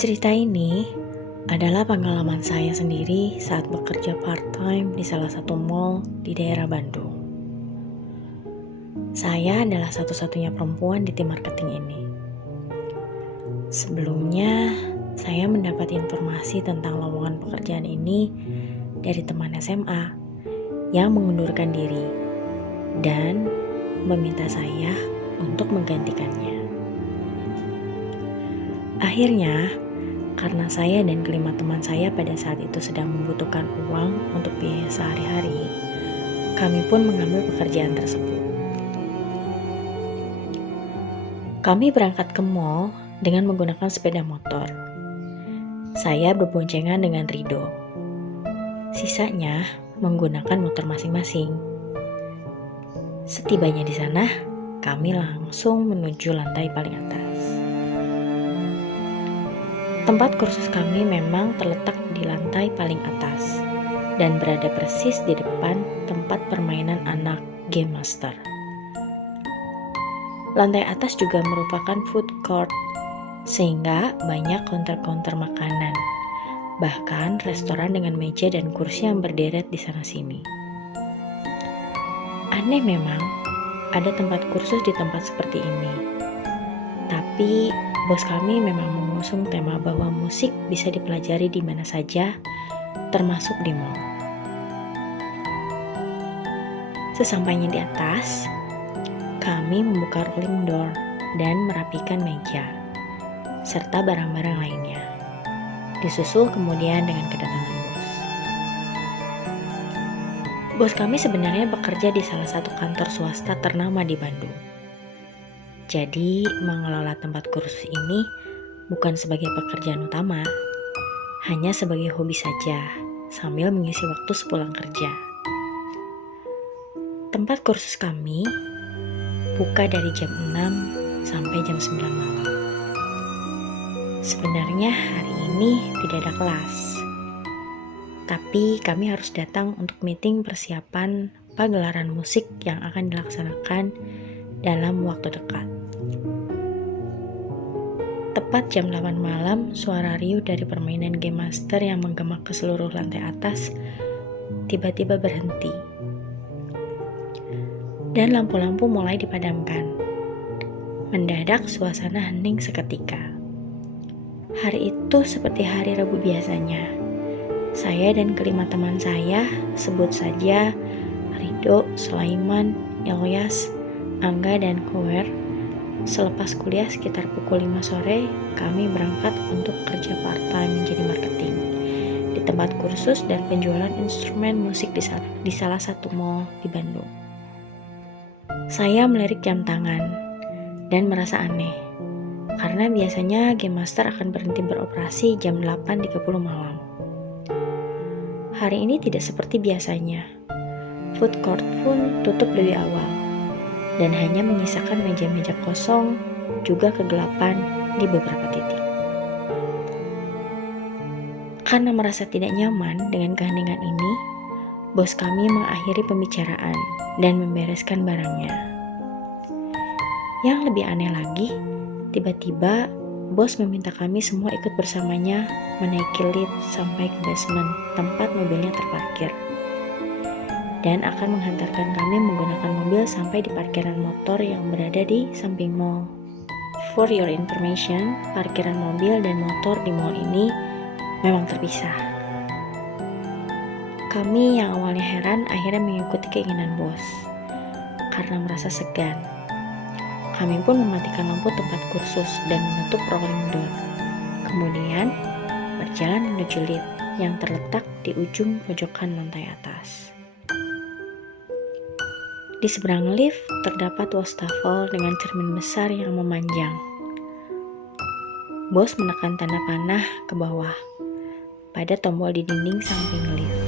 Cerita ini adalah pengalaman saya sendiri saat bekerja part-time di salah satu mall di daerah Bandung. Saya adalah satu-satunya perempuan di tim marketing ini. Sebelumnya, saya mendapat informasi tentang lowongan pekerjaan ini dari teman SMA yang mengundurkan diri dan meminta saya untuk menggantikannya. Akhirnya, karena saya dan kelima teman saya pada saat itu sedang membutuhkan uang untuk biaya sehari-hari, kami pun mengambil pekerjaan tersebut. Kami berangkat ke mall dengan menggunakan sepeda motor. Saya berboncengan dengan Rido. Sisanya menggunakan motor masing-masing. Setibanya di sana, kami langsung menuju lantai paling atas. Tempat kursus kami memang terletak di lantai paling atas dan berada persis di depan tempat permainan anak Game Master. Lantai atas juga merupakan food court, sehingga banyak counter-counter makanan, bahkan restoran dengan meja dan kursi yang berderet di sana-sini. Aneh memang, ada tempat kursus di tempat seperti ini. Tapi bos kami memang mengusung tema bahwa musik bisa dipelajari di mana saja, termasuk di mall. Sesampainya di atas, kami membuka rolling door dan merapikan meja, serta barang-barang lainnya. Disusul kemudian dengan kedatangan bos. Bos kami sebenarnya bekerja di salah satu kantor swasta ternama di Bandung. Jadi, mengelola tempat kursus ini bukan sebagai pekerjaan utama, hanya sebagai hobi saja, sambil mengisi waktu sepulang kerja. Tempat kursus kami buka dari jam 6 sampai jam 9 malam. Sebenarnya hari ini tidak ada kelas, tapi kami harus datang untuk meeting persiapan pagelaran musik yang akan dilaksanakan dalam waktu dekat. Tepat jam 8 malam, suara riuh dari permainan Game Master yang menggema ke seluruh lantai atas tiba-tiba berhenti. Dan lampu-lampu mulai dipadamkan. Mendadak suasana hening seketika. Hari itu seperti hari Rabu biasanya. Saya dan kelima teman saya, sebut saja Rido, Sulaiman, Ilyas, Angga, dan Kuer, selepas kuliah sekitar pukul 5 sore, kami berangkat untuk kerja part-time menjadi marketing di tempat kursus dan penjualan instrumen musik di salah satu mall di Bandung. Saya melirik jam tangan dan merasa aneh, karena biasanya Game Master akan berhenti beroperasi jam 8.30 malam. Hari ini tidak seperti biasanya. Food court pun tutup lebih awal, dan hanya menyisakan meja-meja kosong, juga kegelapan di beberapa titik. Karena merasa tidak nyaman dengan keheningan ini, bos kami mengakhiri pembicaraan dan membereskan barangnya. Yang lebih aneh lagi, tiba-tiba bos meminta kami semua ikut bersamanya menaiki lift sampai ke basement tempat mobilnya terparkir, dan akan menghantarkan kami menggunakan mobil sampai di parkiran motor yang berada di samping mall. For your information, parkiran mobil dan motor di mall ini memang terpisah. Kami yang awalnya heran akhirnya mengikuti keinginan bos. Karena merasa segan, kami pun mematikan lampu tempat kursus dan menutup rolling door. Kemudian berjalan menuju lift yang terletak di ujung pojokan lantai atas. Di seberang lift terdapat wastafel dengan cermin besar yang memanjang. Bos menekan tanda panah ke bawah pada tombol di dinding samping lift.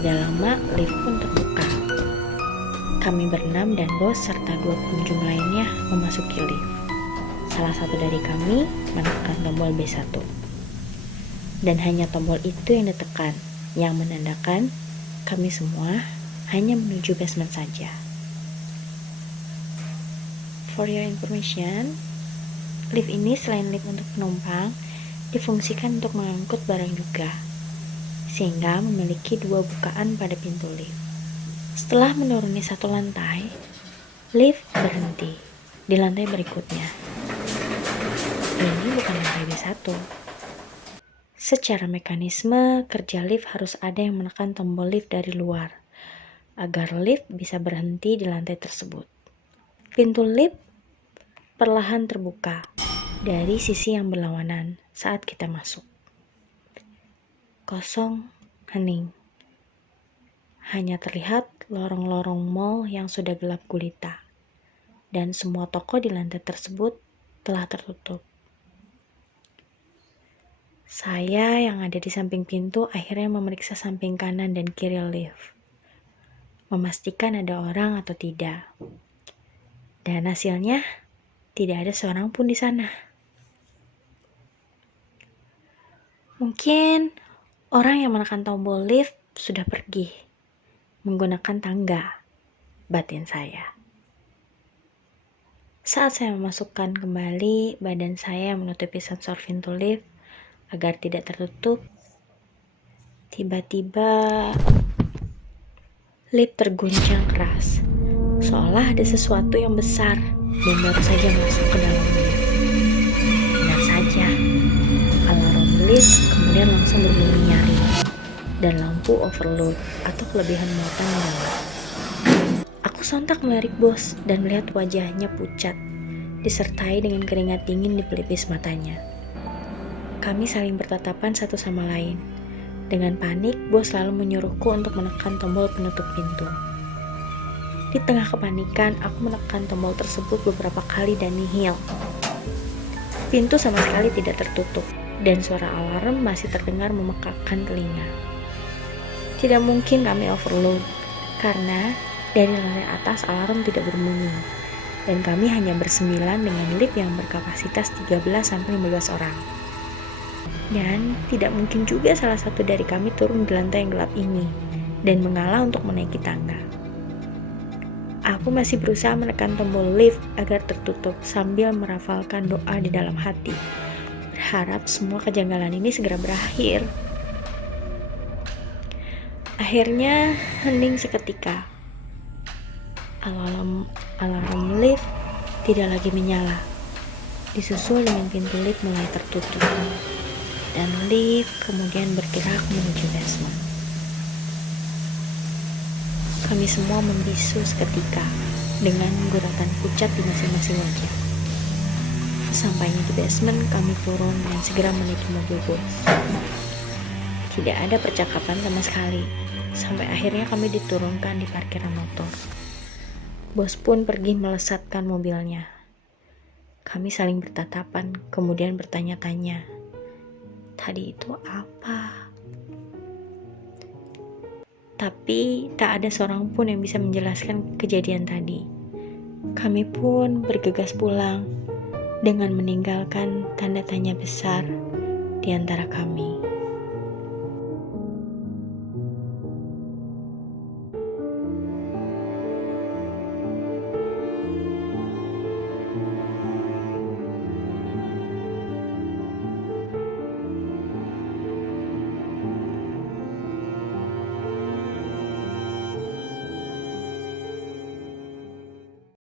Tidak lama lift pun terbuka. Kami berenam dan bos serta 2 pengunjung lainnya memasuki lift. Salah satu dari kami menekan tombol B1. Dan hanya tombol itu yang ditekan, yang menandakan kami semua hanya menuju basement saja. For your information, lift ini selain lift untuk penumpang, difungsikan untuk mengangkut barang juga, sehingga memiliki 2 bukaan pada pintu lift. Setelah menuruni 1 lantai, lift berhenti di lantai berikutnya. Ini bukan lantai B1. Secara mekanisme, kerja lift harus ada yang menekan tombol lift dari luar, agar lift bisa berhenti di lantai tersebut. Pintu lift perlahan terbuka dari sisi yang berlawanan saat kita masuk. Kosong, hening. Hanya terlihat lorong-lorong mall yang sudah gelap gulita, dan semua toko di lantai tersebut telah tertutup. Saya yang ada di samping pintu akhirnya memeriksa samping kanan dan kiri lift, memastikan ada orang atau tidak. Dan hasilnya, tidak ada seorang pun di sana. Mungkin orang yang menekan tombol lift sudah pergi, menggunakan tangga, batin saya. Saat saya memasukkan kembali badan saya menutupi sensor pintu lift agar tidak tertutup, tiba-tiba lift terguncang keras, seolah ada sesuatu yang besar dan baru saja masuk ke dalam lift. Benar saja, alarm lift kemudian langsung berbunyi nyaring dan lampu overload atau kelebihan muatan menyala. Aku sontak melirik bos dan melihat wajahnya pucat, disertai dengan keringat dingin di pelipis matanya. Kami saling bertatapan satu sama lain. Dengan panik, bos lalu menyuruhku untuk menekan tombol penutup pintu. Di tengah kepanikan, aku menekan tombol tersebut beberapa kali dan nihil. Pintu sama sekali tidak tertutup, dan suara alarm masih terdengar memekakkan telinga. Tidak mungkin kami overload, karena dari lantai atas alarm tidak berbunyi, dan kami hanya bersembilan dengan lift yang berkapasitas 13-15 orang. Dan tidak mungkin juga salah satu dari kami turun di lantai yang gelap ini dan mengalah untuk menaiki tangga. Aku masih berusaha menekan tombol lift agar tertutup sambil merafalkan doa di dalam hati, berharap semua kejanggalan ini segera berakhir. Akhirnya hening seketika. Alarm lift tidak lagi menyala, disusul dengan pintu lift mulai tertutup, dan lift kemudian bergerak menuju basement. Kami semua membisu seketika dengan guratan pucat di masing-masing wajah. Sesampainya di basement, kami turun dan segera menaiki mobil bos. Tidak ada percakapan sama sekali, sampai akhirnya kami diturunkan di parkiran motor. Bos pun pergi melesatkan mobilnya. Kami saling bertatapan, kemudian bertanya-tanya, tadi itu apa? Tapi tak ada seorang pun yang bisa menjelaskan kejadian tadi. Kami pun bergegas pulang dengan meninggalkan tanda tanya besar di antara kami.